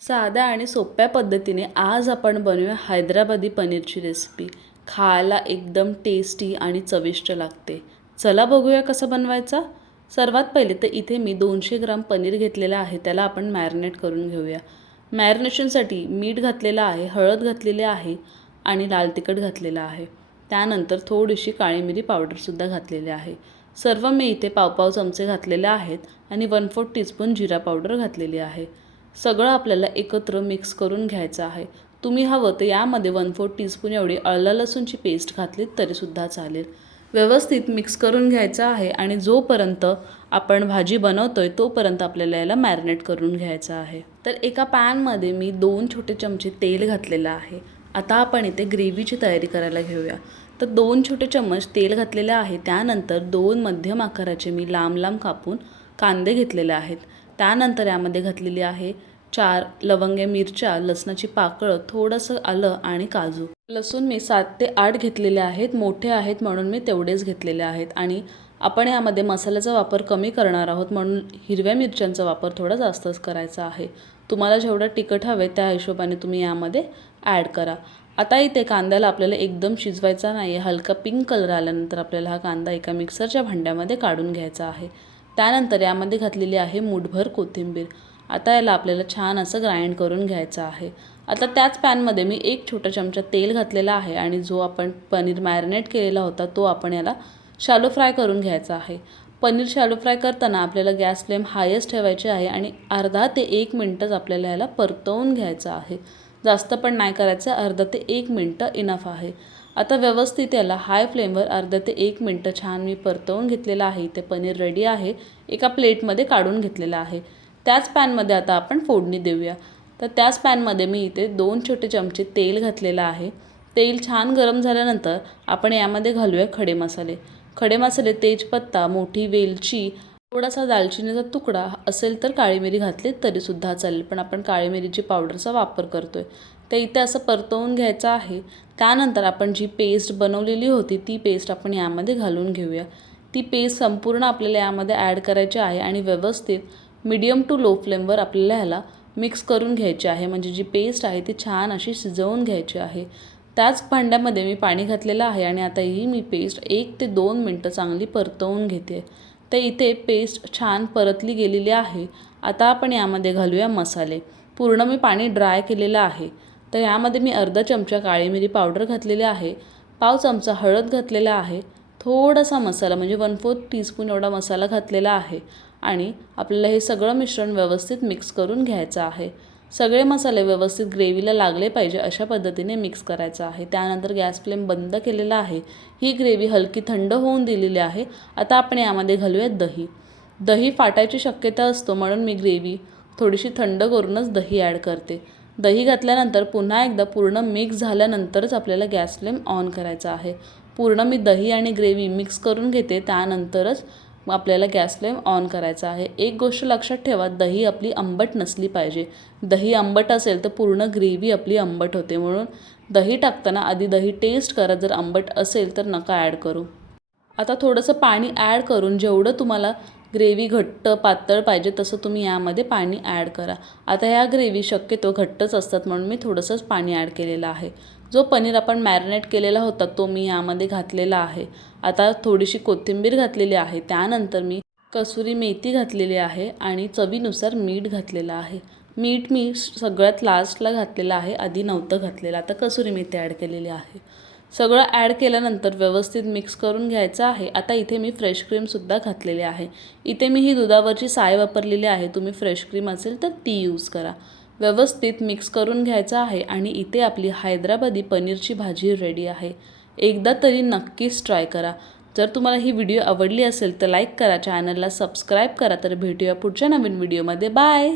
साध्या आणि सोप्या पद्धतीने आज आपण बनवूया हैदराबादी पनीरची रेसिपी। खायला एकदम टेस्टी आणि चविष्ट लागते। चला बघूया कसं बनवायचा। सर्वात पहिले तर इथे मी 200 ग्राम पनीर घेतलेला आहे, त्याला आपण मॅरिनेट करून घेऊया। मॅरिनेशनसाठी मीठ घातलेलं आहे, हळद घातलेली आहे आणि लाल तिखट घातलेलं आहे। त्यानंतर थोडीशी काळी मिरी पावडरसुद्धा घातलेली आहे। सर्व मी इथे पाव चमचे घातलेले आहेत आणि 1/4 टीस्पून जिरा पावडर घातलेली आहे। सगळं आपल्याला एकत्र मिक्स करून घ्यायचं आहे। तुम्ही हवं तर यामध्ये 1/4 टीस्पून एवढी आलं लसूणची पेस्ट घातली तरीसुद्धा चालेल। व्यवस्थित मिक्स करून घ्यायचं आहे आणि जोपर्यंत आपण भाजी बनवतोय तोपर्यंत आपल्याला याला मॅरिनेट करून घ्यायचं आहे। तर एका पॅनमध्ये मी 2 छोटे चमचे तेल घातलेलं आहे। आता आपण इथे ग्रेव्हीची तयारी करायला घेऊया। तर 2 छोटे चम्मच तेल घातलेले आहे। त्यानंतर 2 मध्यम आकाराचे मी लांब लांब कापून कांदे घेतलेले आहेत। त्यानंतर यामध्ये घातलेली आहे 4 लवंगे मिरच्या, लसणाची पाकळं, थोडंसं आलं आणि काजू। लसूण मी 7 ते 8 घेतलेले आहेत, मोठे आहेत म्हणून मी तेवढेच घेतलेले आहेत। आणि आपण यामध्ये मसाल्याचा वापर कमी करणार आहोत म्हणून हिरव्या मिरच्यांचा वापर थोडा जास्तच करायचा आहे। तुम्हाला जेवढं तिखट हवे त्या हिशोबाने तुम्ही यामध्ये ॲड करा। आता इथे कांद्याला आपल्याला एकदम शिजवायचा नाही आहे, हलका पिंक कलर आल्यानंतर आपल्याला हा कांदा एका मिक्सरच्या भांड्यामध्ये काढून घ्यायचा आहे। त्यानंतर यामध्ये घातलेली आहे मूठभर कोथिंबीर। आता याला आपल्याला छान असं ग्राइंड करून घ्यायचं आहे। आता त्याच पॅनमध्ये मी 1 छोटा चमचा तेल घातलेला आहे आणि जो आपण पनीर मॅरिनेट केलेला होता तो आपण याला शॅलो फ्राय करून घ्यायचा आहे। पनीर शॅलो फ्राय करताना आपल्याला गॅस फ्लेम हायच ठेवायची आहे आणि अर्धा ते 1 मिनिटच आपल्याला याला परतवून घ्यायचं आहे। जास्त पण नाही करायचं, अर्धा ते 1 मिनिट इनफ आहे। आता व्यवस्थित याला हाय फ्लेमवर अर्धा ते 1 मिनिट छान मी परतवून घेतलेलं आहे। इथे पनीर रेडी आहे, एका प्लेटमध्ये काढून घेतलेलं आहे। त्याच पॅनमध्ये आता आपण फोडणी देऊया। तर त्याच पॅनमध्ये मी इथे 2 छोटे चमचे तेल घातलेलं आहे। तेल छान गरम झाल्यानंतर आपण यामध्ये घालूया खडे मसाले। खडे मसाले तेजपत्ता, मोठी वेलची, थोडासा दालचिनीचा तुकडा असेल तर काळी मिरी घातली तरीसुद्धा चालेल, पण आपण काळी मिरीची पावडरचा वापर करतोय। तर इथे असं परतवून घ्यायचं आहे। त्यानंतर आपण जी पेस्ट बनवलेली होती ती पेस्ट आपण यामध्ये घालून घेऊया। ती पेस्ट संपूर्ण आपल्याला यामध्ये ॲड करायची आहे आणि व्यवस्थित मीडियम टू लो फ्लेमवर आपल्याला ह्याला मिक्स करून घ्यायची आहे। म्हणजे जी पेस्ट आहे ती छान अशी शिजवून घ्यायची आहे। त्याच भांड्यामध्ये मी पाणी घातलेलं आहे आणि आता ही मी पेस्ट 1 ते 2 मिनिटं चांगली परतवून घेते। तर इथे पेस्ट छान परतली गेलेली आहे। आता आपण यामध्ये घालूया मसाले। पूर्ण मी पाणी ड्राय केलेलं आहे। तर यामध्ये मी अर्धा चमचा काळी मिरी पावडर घातलेली आहे, पाव चमचा हळद घातलेला आहे, थोडासा मसाला म्हणजे 1/4 टीस्पून एवढा मसाला घातलेला आहे आणि आपल्याला हे सगळं मिश्रण व्यवस्थित मिक्स करून घ्यायचं आहे। सगळे मसाले व्यवस्थित ग्रेव्हीला लागले पाहिजे अशा पद्धतीने मिक्स करायचं आहे। त्यानंतर गॅस फ्लेम बंद केलेला आहे। ही ग्रेव्ही हलकी थंड होऊन दिलेली आहे। आता आपण यामध्ये घालूया दही। दही फाटायची शक्यता असतो म्हणून मी ग्रेव्ही थोडीशी थंड करूनच दही ॲड करते। दही घातल्यानंतर पुन्हा एकदा पूर्ण मिक्स झाल्यानंतरच आपल्याला गॅस फ्लेम ऑन करायचा आहे। पूर्ण मी दही आणि ग्रेव्ही मिक्स करून घेते, त्यानंतरच आपल्याला गॅस फ्लेम ऑन करायचा आहे। एक गोष्ट लक्षात ठेवा, दही आपली आंबट नसली पाहिजे। दही आंबट असेल तर पूर्ण ग्रेव्ही आपली आंबट होते, म्हणून दही टाकताना आधी दही टेस्ट करा, जर आंबट असेल तर नका ॲड करू। आता थोडंसं पाणी ॲड करून जेवढं तुम्हाला ग्रेव्ही घट्ट पातळ पाहिजे तसं तुम्ही यामध्ये पाणी ॲड करा। आता ह्या ग्रेव्ही शक्यतो घट्टच असतात म्हणून मी थोडंसंच पाणी ॲड केलेलं आहे। जो पनीर आपण मॅरिनेट केलेला होता तो मी यामध्ये घातलेला आहे। आता थोडीशी कोथिंबीर घातलेली आहे, त्यानंतर मी कसुरी मेथी घातलेली आहे आणि चवीनुसार मीठ घातलेलं आहे। मीठ मी सगळ्यात लास्टला घातलेलं आहे, आधी नव्हतं घातलेलं। आता कसुरी मेथी ॲड केलेली आहे। सगळं ॲड केल्यानंतर व्यवस्थित मिक्स करून घ्यायचं आहे। आता इथे मी फ्रेश क्रीमसुद्धा घातलेली आहे। इथे मी ही दुधावरची साय वापरलेली आहे, तुम्ही फ्रेश क्रीम असेल तर ती यूज करा। व्यवस्थित मिक्स करून घ्यायचं आहे आणि इथे आपली हैदराबादी पनीरची भाजी रेडी आहे। एकदा तरी नक्कीच ट्राय करा। जर तुम्हाला ही व्हिडिओ आवडली असेल तर लाईक करा, चॅनलला सबस्क्राईब करा। तर भेटूया पुढच्या नवीन व्हिडिओमध्ये। बाय।